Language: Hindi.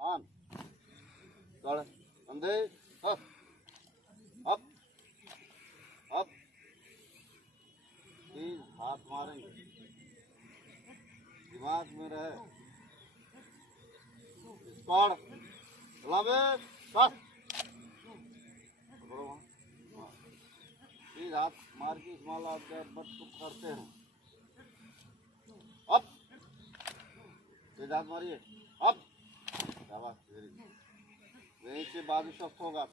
ऑन चढ़ कंधे अप अप अप तीन हाथ मारेंगे दिमाग में रहे स्क्वाड लंबे बस पकड़ो वहाँ तीन हाथ मार के स्मॉल आप करते हैं अप तेज हाथ मारिए अब शाबाश वेरी गुड यहीं से बाद स्वस्थ होगा।